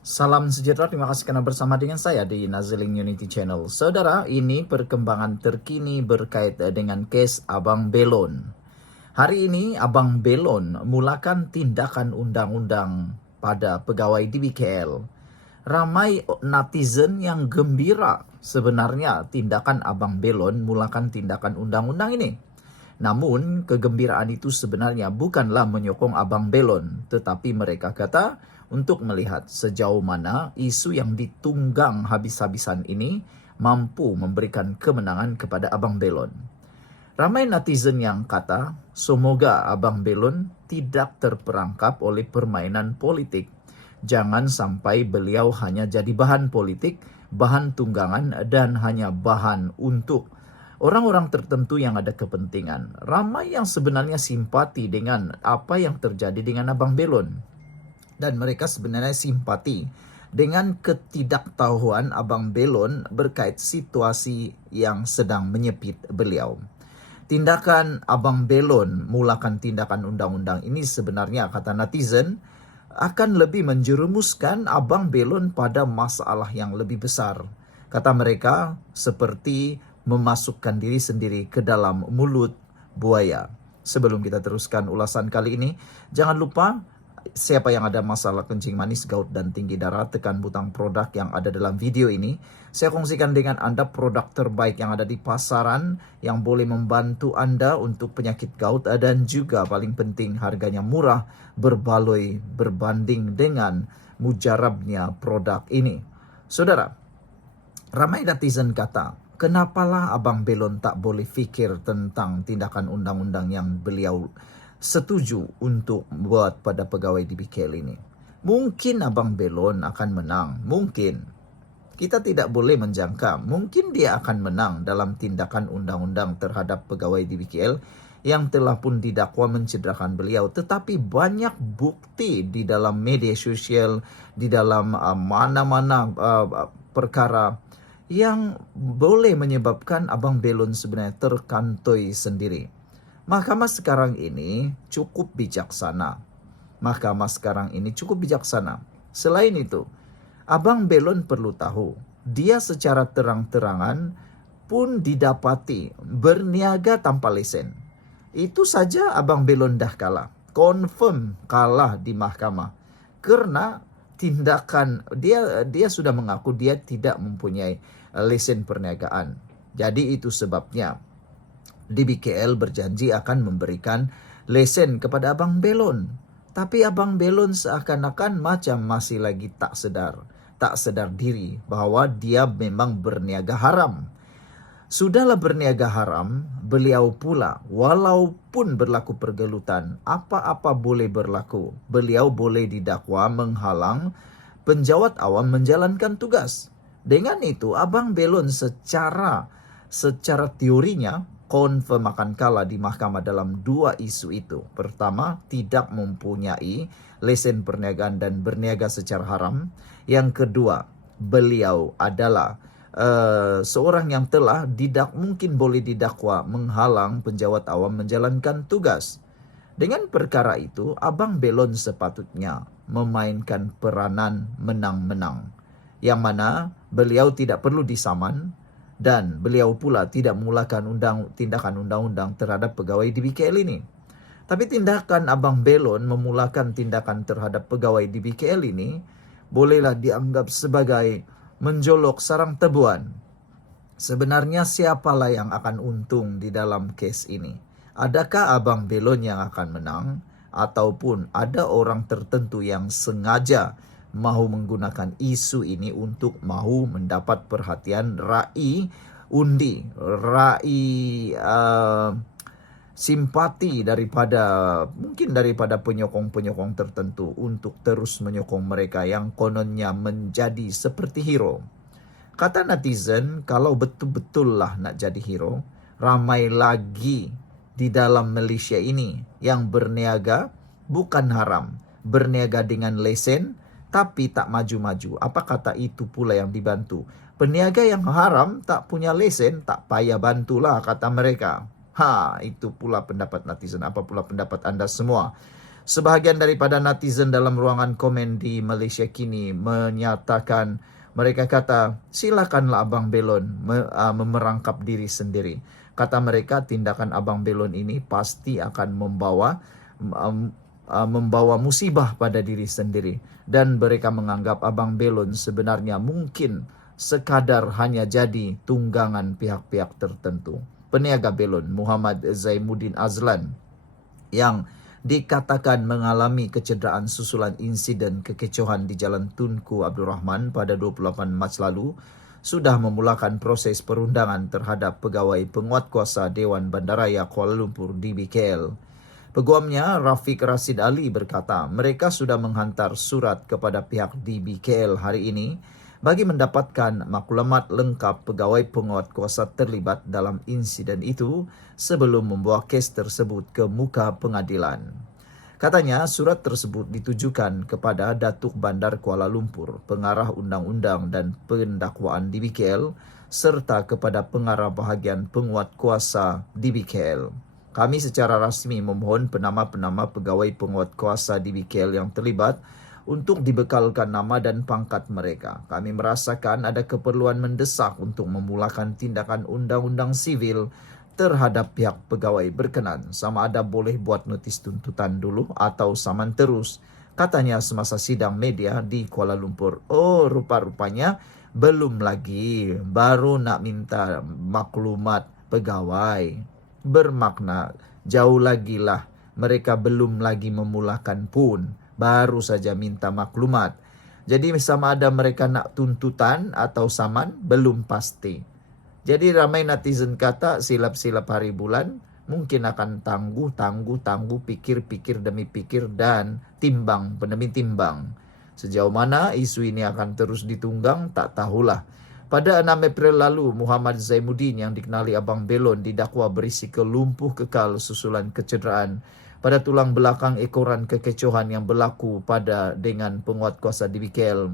Salam sejahtera, terima kasih karena bersama dengan saya di Naziling Unity Channel. Saudara, ini perkembangan terkini berkait dengan kes Abang Belon. Hari ini Abang Belon mulakan tindakan undang-undang pada pegawai di BKL. Ramai netizen yang gembira sebenarnya tindakan Abang Belon mulakan tindakan undang-undang ini. Namun, kegembiraan itu sebenarnya bukanlah menyokong Abang Belon, tetapi mereka kata untuk melihat sejauh mana isu yang ditunggang habis-habisan ini mampu memberikan kemenangan kepada Abang Belon. Ramai netizen yang kata, semoga Abang Belon tidak terperangkap oleh permainan politik. Jangan sampai beliau hanya jadi bahan politik, bahan tunggangan, dan hanya bahan untuk orang-orang tertentu yang ada kepentingan. Ramai yang sebenarnya simpati dengan apa yang terjadi dengan Abang Belon. Dan mereka sebenarnya simpati dengan ketidaktahuan Abang Belon berkait situasi yang sedang menyepit beliau. Tindakan Abang Belon mulakan tindakan undang-undang ini sebenarnya kata netizen akan lebih menjerumuskan Abang Belon pada masalah yang lebih besar. Kata mereka seperti memasukkan diri sendiri ke dalam mulut buaya. Sebelum kita teruskan ulasan kali ini, jangan lupa siapa yang ada masalah kencing manis, gout, dan tinggi darah, tekan butang produk yang ada dalam video ini. Saya kongsikan dengan Anda produk terbaik yang ada di pasaran yang boleh membantu Anda untuk penyakit gout dan juga paling penting harganya murah berbaloi berbanding dengan mujarabnya produk ini. Saudara, ramai netizen kata, kenapalah Abang Belon tak boleh fikir tentang tindakan undang-undang yang beliau setuju untuk buat pada pegawai di BKL ini. Mungkin Abang Belon akan menang, mungkin. Kita tidak boleh menjangka, mungkin dia akan menang dalam tindakan undang-undang terhadap pegawai di BKL yang telah pun didakwa mencederakan beliau. Tetapi banyak bukti di dalam media sosial, di dalam mana-mana perkara yang boleh menyebabkan Abang Belon sebenarnya terkantoi sendiri. Mahkamah sekarang ini cukup bijaksana. Selain itu, Abang Belon perlu tahu, dia secara terang-terangan pun didapati berniaga tanpa lesen. Itu saja Abang Belon dah kalah. Confirm kalah di mahkamah. Karena tindakan dia sudah mengaku dia tidak mempunyai lesen perniagaan. Jadi itu sebabnya di BKL berjanji akan memberikan lesen kepada Abang Belon. Tapi Abang Belon seakan-akan macam masih lagi tak sadar diri bahwa dia memang berniaga haram. Sudahlah berniaga haram, beliau pula walaupun berlaku pergelutan, apa-apa boleh berlaku. Beliau boleh didakwa menghalang penjawat awam menjalankan tugas. Dengan itu, Abang Belon secara teorinya confirm akan kalah di mahkamah dalam dua isu itu. Pertama, tidak mempunyai lesen perniagaan dan berniaga secara haram. Yang kedua, beliau adalah seorang yang telah mungkin boleh didakwa menghalang penjawat awam menjalankan tugas. Dengan perkara itu, Abang Belon sepatutnya memainkan peranan menang-menang, yang mana beliau tidak perlu disaman dan beliau pula tidak memulakan tindakan undang-undang terhadap pegawai di BKL ini. Tapi tindakan Abang Belon memulakan tindakan terhadap pegawai di BKL ini bolehlah dianggap sebagai menjolok sarang tebuan. Sebenarnya siapalah yang akan untung di dalam kes ini? Adakah Abang Belon yang akan menang? Ataupun ada orang tertentu yang sengaja mahu menggunakan isu ini untuk mahu mendapat perhatian simpati daripada penyokong-penyokong tertentu untuk terus menyokong mereka yang kononnya menjadi seperti hero. Kata netizen, kalau betul-betul lah nak jadi hero, ramai lagi di dalam Malaysia ini yang berniaga bukan haram, berniaga dengan lesen tapi tak maju-maju. Apa kata itu pula yang dibantu? Peniaga yang haram tak punya lesen, tak payah bantulah kata mereka. Itu pula pendapat netizen. Apa pula pendapat Anda semua? Sebahagian daripada netizen dalam ruangan komen di Malaysia kini menyatakan, mereka kata, silakanlah Abang Belon memerangkap diri sendiri. Kata mereka, tindakan Abang Belon ini pasti akan membawa musibah pada diri sendiri. Dan mereka menganggap Abang Belon sebenarnya mungkin sekadar hanya jadi tunggangan pihak-pihak tertentu. Peniaga belon Muhammad Zaimuddin Azlan yang dikatakan mengalami kecederaan susulan insiden kekecohan di Jalan Tunku Abdul Rahman pada 28 Mac lalu sudah memulakan proses perundangan terhadap pegawai penguatkuasa Dewan Bandaraya Kuala Lumpur DBKL. Peguamnya Rafiq Rashid Ali berkata mereka sudah menghantar surat kepada pihak DBKL hari ini bagi mendapatkan maklumat lengkap pegawai penguatkuasa terlibat dalam insiden itu sebelum membawa kes tersebut ke muka pengadilan. Katanya surat tersebut ditujukan kepada Datuk Bandar Kuala Lumpur, pengarah undang-undang dan pendakwaan DBKL serta kepada pengarah bahagian penguatkuasa DBKL. Kami secara rasmi memohon penama-penama pegawai penguatkuasa DBKL yang terlibat untuk dibekalkan nama dan pangkat mereka. Kami merasakan ada keperluan mendesak untuk memulakan tindakan undang-undang sivil terhadap pihak pegawai berkenan. Sama ada boleh buat notis tuntutan dulu atau saman terus, katanya semasa sidang media di Kuala Lumpur. Oh, rupa-rupanya belum lagi, baru nak minta maklumat pegawai. Bermakna jauh lagi lah, mereka belum lagi memulakan pun, baru saja minta maklumat. Jadi sama ada mereka nak tuntutan atau saman, belum pasti. Jadi ramai netizen kata silap-silap hari bulan, mungkin akan tangguh, pikir-pikir demi pikir dan timbang demi timbang. Sejauh mana isu ini akan terus ditunggang, tak tahulah. Pada 6 April lalu, Muhammad Zaimuddin yang dikenali Abang Belon didakwa berisiko lumpuh kekal susulan kecederaan pada tulang belakang ekoran kekecohan yang berlaku dengan penguatkuasa DBKL.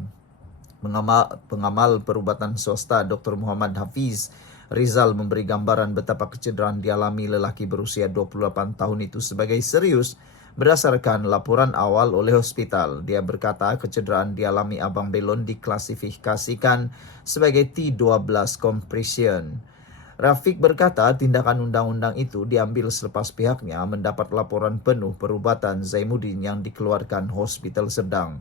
Pengamal perubatan swasta Dr. Muhammad Hafiz Rizal memberi gambaran betapa kecederaan dialami lelaki berusia 28 tahun itu sebagai serius berdasarkan laporan awal oleh hospital. Dia berkata kecederaan dialami Abang Belon diklasifikasikan sebagai T12 compression. Rafiq berkata tindakan undang-undang itu diambil selepas pihaknya mendapat laporan penuh perubatan Zaimuddin yang dikeluarkan Hospital Serdang.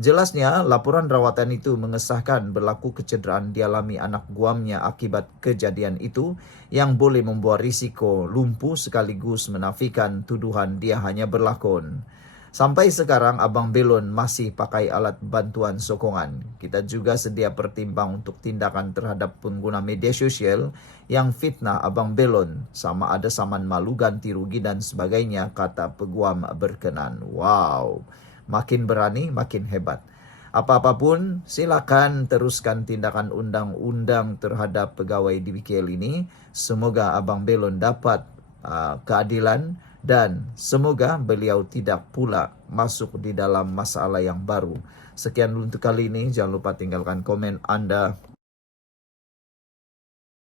Jelasnya, laporan rawatan itu mengesahkan berlaku kecederaan dialami anak guamnya akibat kejadian itu yang boleh membawa risiko lumpuh sekaligus menafikan tuduhan dia hanya berlakon. Sampai sekarang Abang Belon masih pakai alat bantuan sokongan. Kita juga sedia pertimbang untuk tindakan terhadap pengguna media sosial yang fitnah Abang Belon, sama ada saman malu, ganti rugi dan sebagainya, kata peguam berkenan. Wow, makin berani makin hebat. Apa-apapun, silakan teruskan tindakan undang-undang terhadap pegawai DBKL ini. Semoga Abang Belon dapat keadilan dan semoga beliau tidak pula masuk di dalam masalah yang baru. Sekian untuk kali ini. Jangan lupa tinggalkan komen Anda.